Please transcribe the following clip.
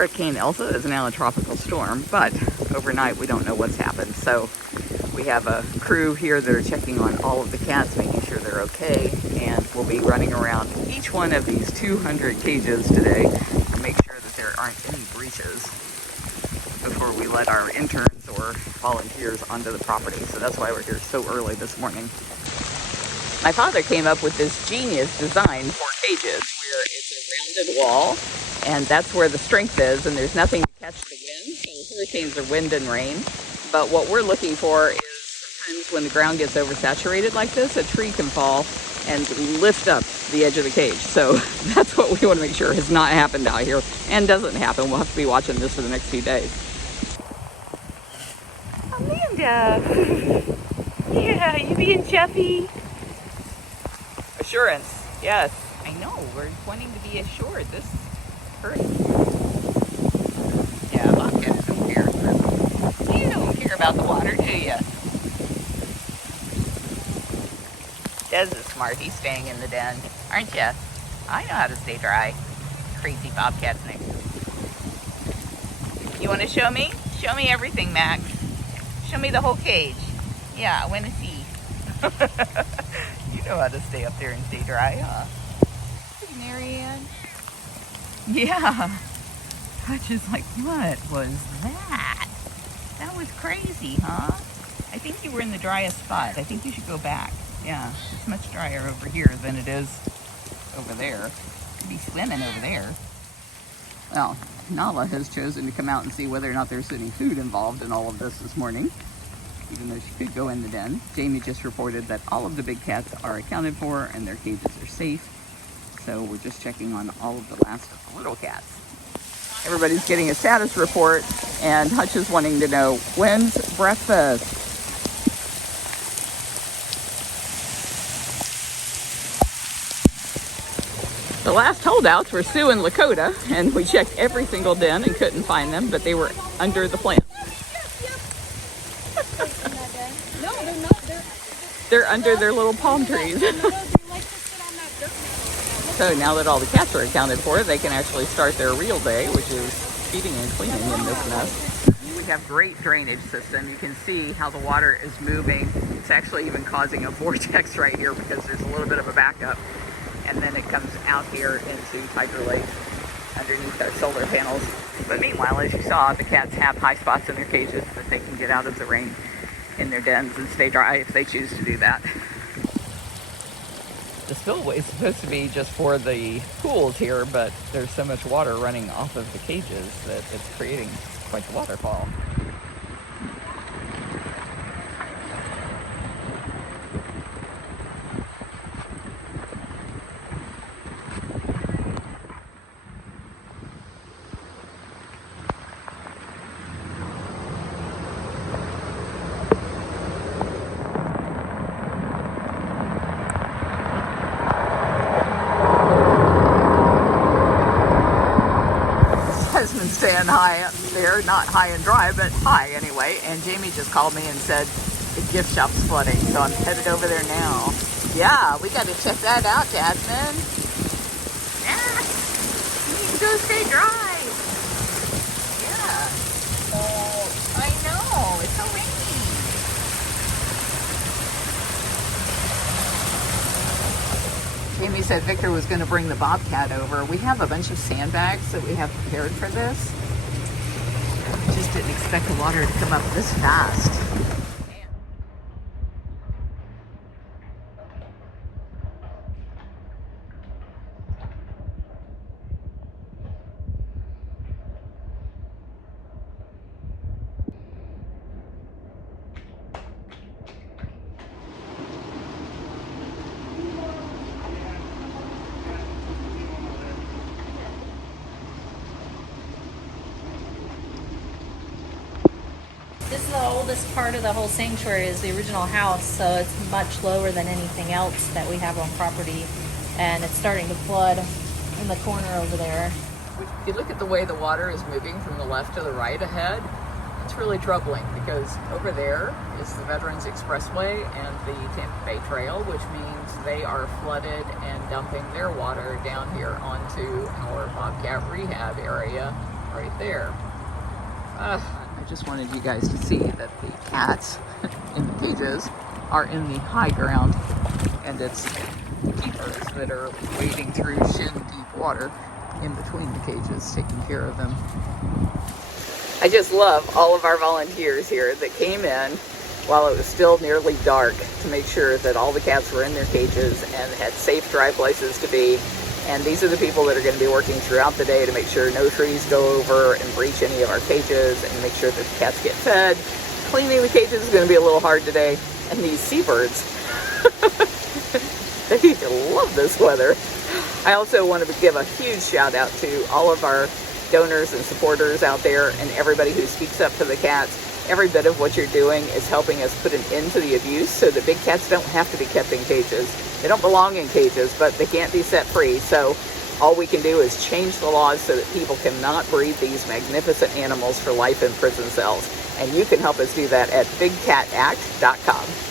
Hurricane Elsa is now a tropical storm, but overnight we don't know what's happened. So we have a crew here that are checking on all of the cats, making sure they're okay, and we'll be running around each one of these 200 cages today to make sure that there aren't any breaches before we let our interns or volunteers onto the property. So that's why we're here so early this morning. My father came up with this genius design for cages where it's a rounded wall, and that's where the strength is, and there's nothing to catch the wind. So hurricanes are wind and rain. But what we're looking for is sometimes when the ground gets oversaturated like this, a tree can fall and lift up the edge of the cage. So that's what we want to make sure has not happened out here and doesn't happen. We'll have to be watching this for the next few days. Amanda! Yeah, you being Jeffy? Assurance, yes. I know, we're wanting to be assured. This hurts. Yeah, Bobcats don't care. You don't care about the water, do you? Des is smart. He's staying in the den, aren't you? I know how to stay dry. Crazy bobcats next. You want to show me? Show me everything, Max. Show me the whole cage. Yeah, I want to see. You know how to stay up there and stay dry, huh? Hey, Marianne. Yeah. Hutch is like, what was that? That was crazy, huh? I think you were in the driest spot. I think you should go back. Yeah, it's much drier over here than it is over there. You'd be swimming over there. Well, Nala has chosen to come out and see whether or not there's any food involved in all of this morning, even though she could go in the den. Jamie just reported that all of the big cats are accounted for and their cages are safe. So we're just checking on all of the last little cats. Everybody's getting a status report, and Hutch is wanting to know, when's breakfast? The last holdouts were Sue and Lakota, and we checked every single den and couldn't find them, but they were under the plant. No, they're not. They're under their little palm trees. So now that all the cats are accounted for, they can actually start their real day, which is feeding and cleaning in this mess. We have great drainage system. You can see how the water is moving. It's actually even causing a vortex right here because there's a little bit of a backup. And then it comes out here into Tiger Lake underneath our solar panels. But meanwhile, as you saw, the cats have high spots in their cages that they can get out of the rain in their dens and stay dry if they choose to do that. The spillway is supposed to be just for the pools here, but there's so much water running off of the cages that it's creating quite the waterfall. Staying high up there, not high and dry, but high anyway. And Jamie just called me and said the gift shop's flooding, so I'm headed over there now. Yeah, we got to check that out, Jasmine. Yeah, you need to go stay dry. Yeah. Oh, I know, it's so rainy. Jamie said Victor was going to bring the bobcat over. We have a bunch of sandbags that we have prepared for this. Just didn't expect the water to come up this fast. This is the oldest part of the whole sanctuary is the original house, so it's much lower than anything else that we have on property, and it's starting to flood in the corner over there. If you look at the way the water is moving from the left to the right ahead, it's really troubling because over there is the Veterans Expressway and the Tampa Bay Trail, which means they are flooded and dumping their water down here onto our Bobcat rehab area right there. I just wanted you guys to see that the cats in the cages are in the high ground, and it's keepers that are wading through shin-deep water in between the cages, taking care of them. I just love all of our volunteers here that came in while it was still nearly dark to make sure that all the cats were in their cages and had safe, dry places to be. And these are the people that are going to be working throughout the day to make sure no trees go over and breach any of our cages, and make sure that the cats get fed. Cleaning the cages is going to be a little hard today. And these seabirds, they love this weather. I also want to give a huge shout out to all of our donors and supporters out there, and everybody who speaks up for the cats. Every bit of what you're doing is helping us put an end to the abuse so that big cats don't have to be kept in cages. They don't belong in cages, but they can't be set free. So all we can do is change the laws so that people cannot breed these magnificent animals for life in prison cells. And you can help us do that at BigCatAct.com.